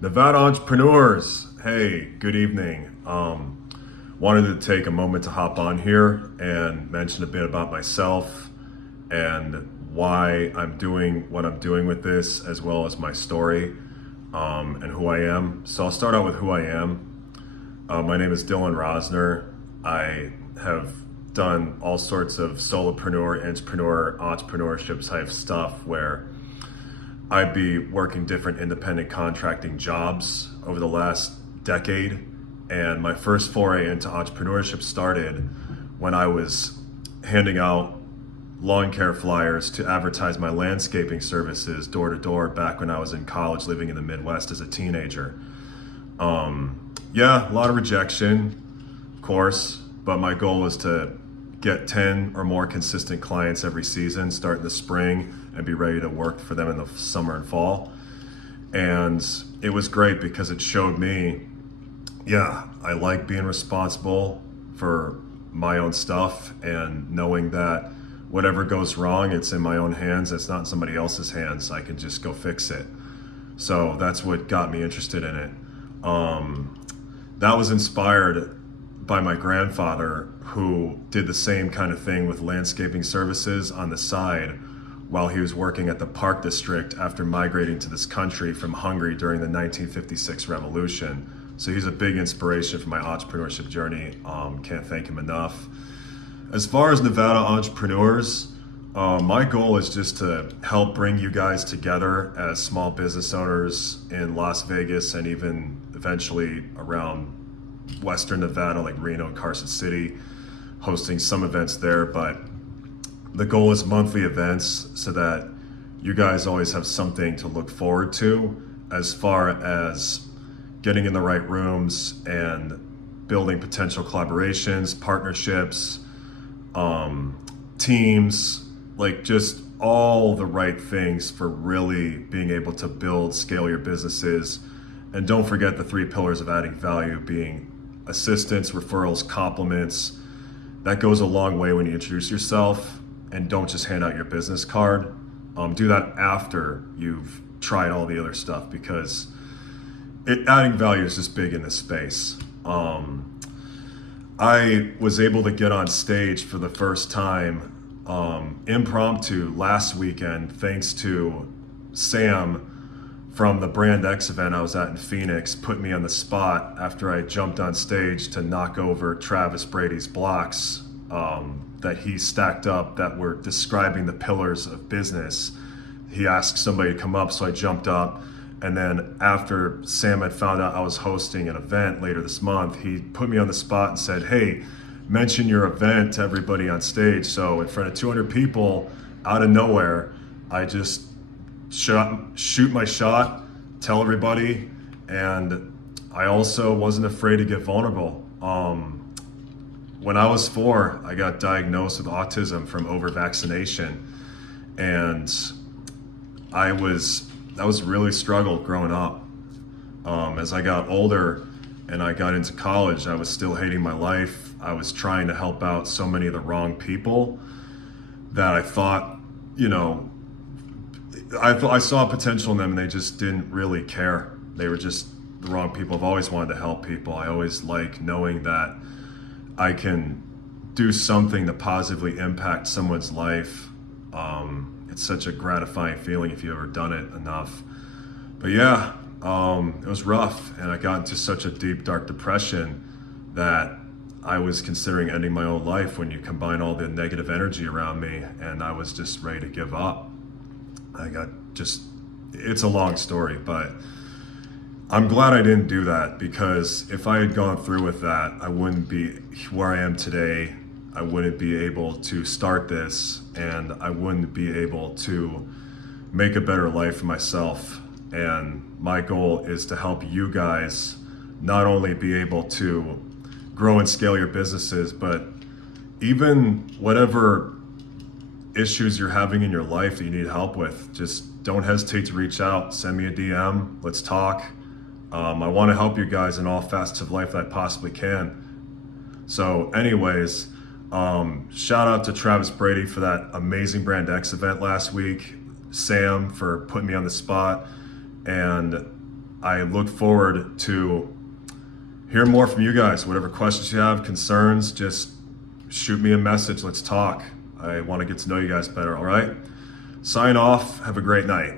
Nevada entrepreneurs, hey, good evening. Wanted to take a moment to hop on here and mention a bit about myself and why I'm doing what I'm doing with this, as well as my story and who I am. So I'll start out with who I am. My name is Dylan Rosner. I have done all sorts of solopreneur, entrepreneurship type stuff where I'd be working different independent contracting jobs over the last decade. And my first foray into entrepreneurship started when I was handing out lawn care flyers to advertise my landscaping services door to door back when I was in college living in the Midwest as a teenager. Yeah, a lot of rejection, of course, but my goal was to get 10 or more consistent clients every season, start in the spring and be ready to work for them in the summer and fall. And it was great because it showed me, yeah, I like being responsible for my own stuff and knowing that whatever goes wrong, it's in my own hands. It's not in somebody else's hands. I can just go fix it. So that's what got me interested in it. That was inspired by my grandfather, who did the same kind of thing with landscaping services on the side while he was working at the Park District after migrating to this country from Hungary during the 1956 revolution. So he's a big inspiration for my entrepreneurship journey. Can't thank him enough. As far as Nevada entrepreneurs, my goal is just to help bring you guys together as small business owners in Las Vegas and even eventually around Western Nevada, like Reno and Carson City, hosting some events there. But the goal is monthly events so that you guys always have something to look forward to as far as getting in the right rooms and building potential collaborations, partnerships, teams, like just all the right things for really being able to build, scale your businesses. And don't forget the three pillars of adding value being assistance, referrals, compliments. That goes a long way when you introduce yourself, and don't just hand out your business card. Do that after you've tried all the other stuff, because adding value is just big in this space. I was able to get on stage for the first time impromptu last weekend thanks to Sam from the Brand X event I was at in Phoenix. Put me on the spot after I jumped on stage to knock over Travis Brady's blocks that he stacked up that were describing the pillars of business. He asked somebody to come up, so I jumped up. And then after Sam had found out I was hosting an event later this month, he put me on the spot and said, hey, mention your event to everybody on stage. So in front of 200 people, out of nowhere, I just shoot my shot, tell everybody. And I also wasn't afraid to get vulnerable. When I was 4, I got diagnosed with autism from over-vaccination. And that was really struggled growing up. As I got older and I got into college, I was still hating my life. I was trying to help out so many of the wrong people that I thought, I saw potential in them and they just didn't really care. They were just the wrong people. I've always wanted to help people. I always like knowing that I can do something to positively impact someone's life. It's such a gratifying feeling if you've ever done it enough. But yeah, it was rough, and I got into such a deep, dark depression that I was considering ending my own life when you combine all the negative energy around me, and I was just ready to give up. It's a long story, but I'm glad I didn't do that, because if I had gone through with that, I wouldn't be where I am today. I wouldn't be able to start this, and I wouldn't be able to make a better life for myself. And my goal is to help you guys not only be able to grow and scale your businesses, but even whatever issues you're having in your life that you need help with, just don't hesitate to reach out. Send me a DM. Let's talk. I want to help you guys in all facets of life that I possibly can. So anyways, shout out to Travis Brady for that amazing Brand X event last week, Sam for putting me on the spot, and I look forward to hearing more from you guys. Whatever questions you have, concerns, just shoot me a message. Let's talk. I want to get to know you guys better, all right? Sign off. Have a great night.